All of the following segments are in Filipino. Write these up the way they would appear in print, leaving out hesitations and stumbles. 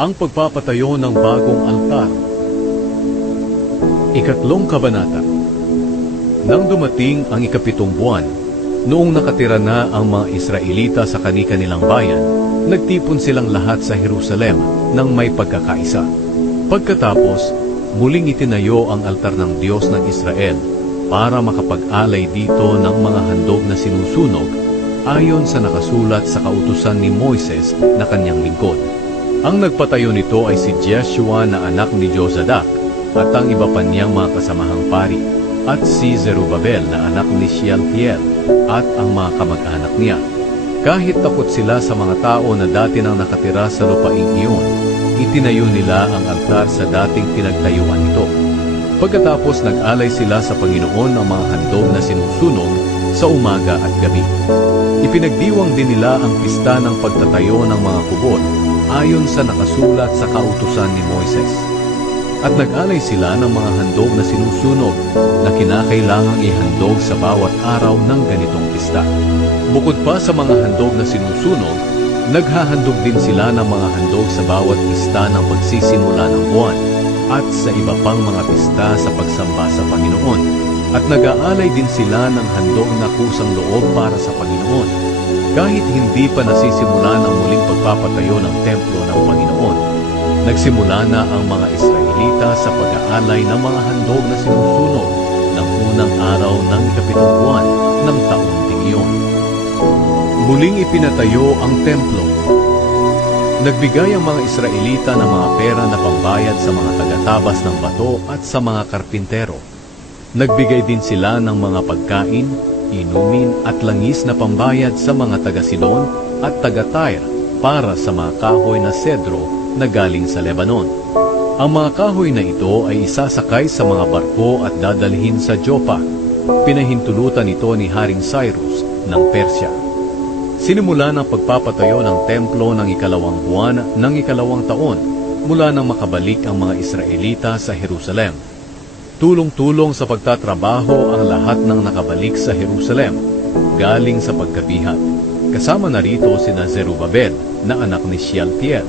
Ang pagpapatayo ng bagong altar. Ikatlong kabanata. Nang dumating ang ikapitong buwan, noong nakatira na ang mga Israelita sa kani-kanilang bayan, nagtipon silang lahat sa Jerusalem nang may pagkakaisa. Pagkatapos, muling itinayo ang altar ng Diyos ng Israel para makapag-alay dito ng mga handog na sinusunog ayon sa nakasulat sa kautusan ni Moises na kanyang lingkod. Ang nagpatayo nito ay si Jeshua na anak ni Jozadak at ang iba pa niyang mga kasamahang pari, at si Zerubabel na anak ni Shealtiel at ang mga kamag-anak niya. Kahit takot sila sa mga tao na dati nang nakatira sa lupaing iyon, itinayo nila ang altar sa dating pinagtayuan nito. Pagkatapos nag-alay sila sa Panginoon ng mga handog na sinusunog sa umaga at gabi. Ipinagdiwang din nila ang pista ng pagtatayo ng mga kubot ayon sa nakasulat sa kautusan ni Moises. At nag-alay sila ng mga handog na sinusunog na kinakailangang ihandog sa bawat araw ng ganitong pista. Bukod pa sa mga handog na sinusunog, naghahandog din sila ng mga handog sa bawat pista ng pagsisimula ng buwan at sa iba pang mga pista sa pagsamba sa Panginoon. At nag-aalay din sila ng handog na kusang loob para sa Panginoon. Kahit hindi pa nasisimula ng muling pagpapatayo ng templo ng Panginoon, nagsimula na ang mga Israelita sa pag-aalay ng mga handog na sinusunog ng unang araw ng ikapitong buwan ng taon ding iyon. Muling ipinatayo ang templo. Nagbigay ang mga Israelita ng mga pera na pambayad sa mga tagatabas ng bato at sa mga karpintero. Nagbigay din sila ng mga pagkain, inumin at langis na pambayad sa mga taga-Sidon at taga-Tyre para sa mga kahoy na sedro na galing sa Lebanon. Ang mga kahoy na ito ay isasakay sa mga barko at dadalhin sa Joppa. Pinahintulutan ito ni Haring Cyrus ng Persya. Sinimula ng pagpapatayo ng templo ng ikalawang buwan ng ikalawang taon mula nang makabalik ang mga Israelita sa Jerusalem. Tulong-tulong sa pagtatrabaho ang lahat ng nakabalik sa Jerusalem, galing sa pagkabihat. Kasama na rito sina Zerubabel na anak ni Shealtiel,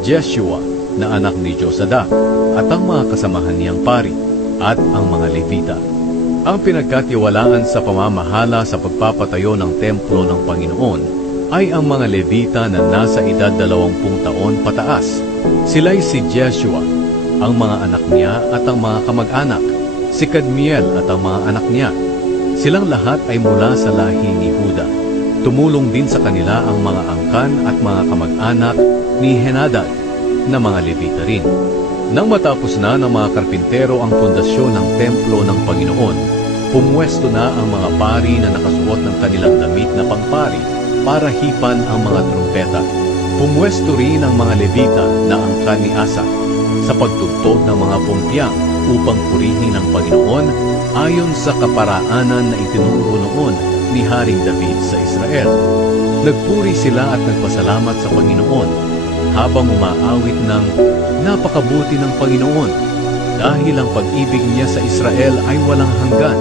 Jeshua na anak ni Jozadak, at ang mga kasamahan niyang pari, at ang mga Levita. Ang pinagkatiwalaan sa pamamahala sa pagpapatayo ng templo ng Panginoon ay ang mga Levita na nasa edad 20 taon pataas. Sila'y si Jeshua, ang mga anak niya at ang mga kamag-anak, si Kadmiel at ang mga anak niya. Silang lahat ay mula sa lahi ni Huda. Tumulong din sa kanila ang mga angkan at mga kamag-anak ni Henadad na mga Levita rin. Nang matapos na ng mga karpintero ang pundasyon ng templo ng Panginoon, pumwesto na ang mga pari na nakasuot ng kanilang damit na pangpari para hipan ang mga trumpeta. Pumwesto rin ang mga Levita na angkan ni Asa sa pagtugtog ng mga pumpyang upang purihin ang Panginoon ayon sa kaparaanan na itinuro noon ni Haring David sa Israel. Nagpuri sila at nagpasalamat sa Panginoon habang umaawit ng napakabuti ng Panginoon dahil ang pag-ibig niya sa Israel ay walang hanggan.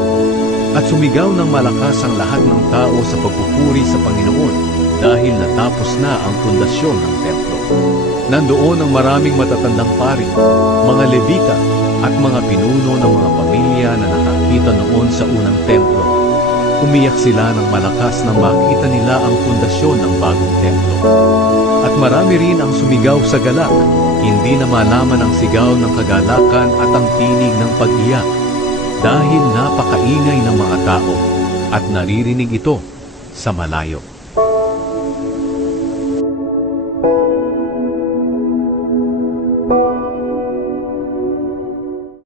At sumigaw ng malakas ang lahat ng tao sa pagpupuri sa Panginoon dahil natapos na ang pundasyon ng templo. Nandoon ang maraming matatandang pari, mga Levita at mga pinuno ng mga pamilya na nakakita noon sa unang templo. Umiyak sila ng malakas nang makita nila ang pundasyon ng bagong templo. At marami rin ang sumigaw sa galak, hindi na malaman ang sigaw ng kagalakan at ang tinig ng pag-iyak, dahil napakaingay ng mga tao at naririnig ito sa malayo.